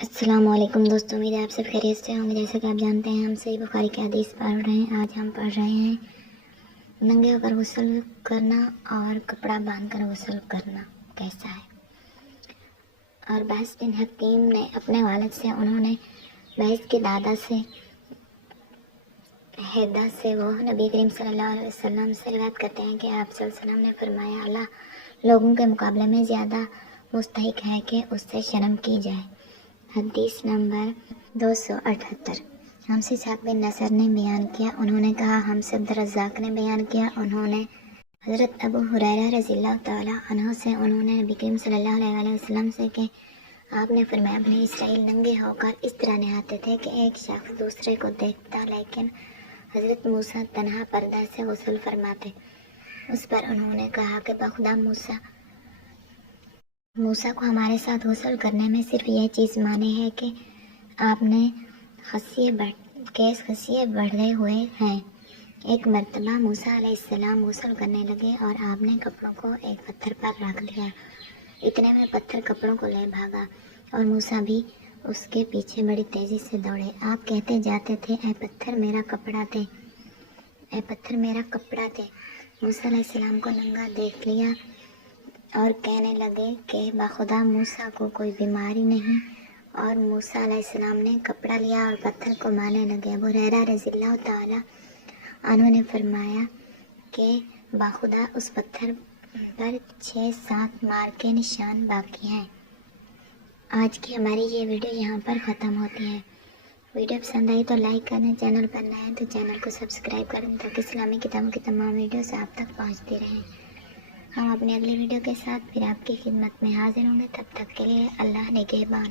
السلام علیکم دوستوں، امید ہے آپ سب خیریت سے ہوں گے۔ جیسا کہ آپ جانتے ہیں ہم صحیح بخاری کی حدیث پڑھ رہے ہیں۔ آج ہم پڑھ رہے ہیں ننگے ہو کر غسل کرنا اور کپڑا باندھ کر غسل کرنا کیسا ہے۔ اور بحث بن حکیم نے اپنے والد سے، انہوں نے بحث کے دادا سے حیدہ سے، وہ نبی کریم صلی اللہ علیہ وسلم سے روایت کرتے ہیں کہ آپ صلی اللہ علیہ وسلم نے فرمایا، اللہ لوگوں کے مقابلے میں زیادہ مستحق ہے کہ اس سے شرم کی جائے۔ حدیث نمبر 278۔ ہم سے اسحاق بن نصر نے بیان کیا، انہوں نے کہا ہم سے عبدالرزاق نے بیان کیا، انہوں نے حضرت ابو ہریرہ رضی اللہ تعالیٰ عنہ سے، انہوں نے نبی کریم صلی اللہ علیہ وسلم سے کہ آپ نے فرمایا، بنی اسرائیل ننگے ہو کر اس طرح نہاتے تھے کہ ایک شخص دوسرے کو دیکھتا، لیکن حضرت موسیٰ تنہا پردہ سے غسل فرماتے۔ اس پر انہوں نے کہا کہ بخدا موسیٰ کو ہمارے ساتھ غسل کرنے میں صرف یہ چیز مانی ہے کہ آپ نے خصیے بڑھے ہوئے ہیں۔ ایک مرتبہ موسیٰ علیہ السلام غسل کرنے لگے اور آپ نے کپڑوں کو ایک پتھر پر رکھ دیا، اتنے میں پتھر کپڑوں کو لے بھاگا اور موسیٰ بھی اس کے پیچھے بڑی تیزی سے دوڑے۔ آپ کہتے جاتے تھے، اے پتھر میرا کپڑا دے، اے پتھر میرا کپڑا دے۔ موسیٰ علیہ السلام کو ننگا دیکھ لیا اور کہنے لگے کہ بخدا موسیٰ کو کوئی بیماری نہیں، اور موسیٰ علیہ السلام نے کپڑا لیا اور پتھر کو مارنے لگے۔ ابو ہریرہ رضی اللہ تعالیٰ عنہ نے فرمایا کہ بخدا اس پتھر پر 6-7 مار کے نشان باقی ہیں۔ آج کی ہماری یہ ویڈیو یہاں پر ختم ہوتی ہے۔ ویڈیو پسند آئی تو لائک کر دیں، چینل پر نئے ہیں تو چینل کو سبسکرائب کر دیں تاکہ اسلامی کتابوں کی تمام ویڈیوز آپ تک پہنچتی رہیں۔ ہم اپنی اگلی ویڈیو کے ساتھ پھر آپ کی خدمت میں حاضر ہوں گے، تب تک کے لیے اللہ نگہبان۔